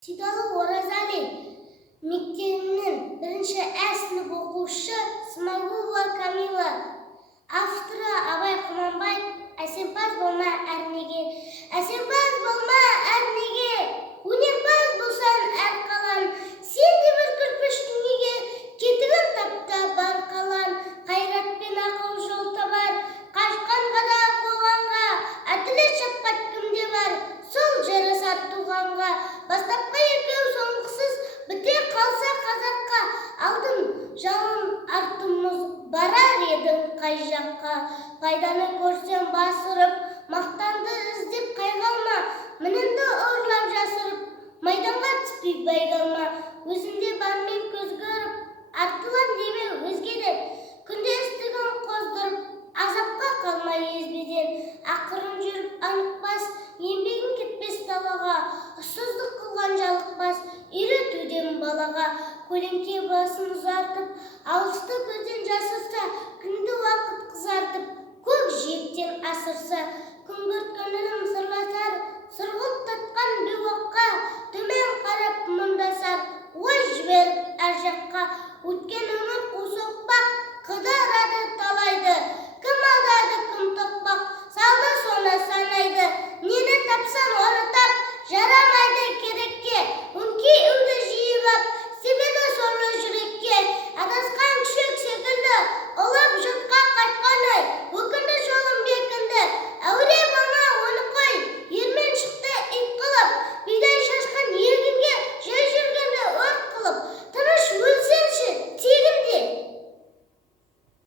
Сидалы Оразали мектебінің бірінші сынып оқушысы Смағұлова Камила. Авторы Абай Құнанбаев. Әсемпаз болма әрнеге, әсемпаз болма әрнеге, өнерпаз болсан әр қалан, сен де бір кірпіш дүниеге кетігін тапта бар қалан. Қайрат пен ақыл жол табар, қашқанға да қоғанға, әділет шапқат кімде бар, сол жарасар туғанға. Бастапқы екеу соңғысыз біте қалса қазаққа, алдым жалын артымыз барар едің қай жаққа. Пайданы көрсем басырып, мақтанды іздеп қайғалма, мінінді ұрлап жасырып, майданға түспей байгалма. Өзінде бармен көз көріп, артылам деме өзгеден, күнде істігін қоздырып, азапқа қалмай езбеден. Ақырын жүріп анықпас, еңбегін кетпес далаға, ұсыздық қылған жалықпас, үйретуден балаға. Көлеңке басын ұзартып, алысты көзден жасырса, күнді уақыт қызартып, көк жиектен асырса, күңгірт көңілім сырласар,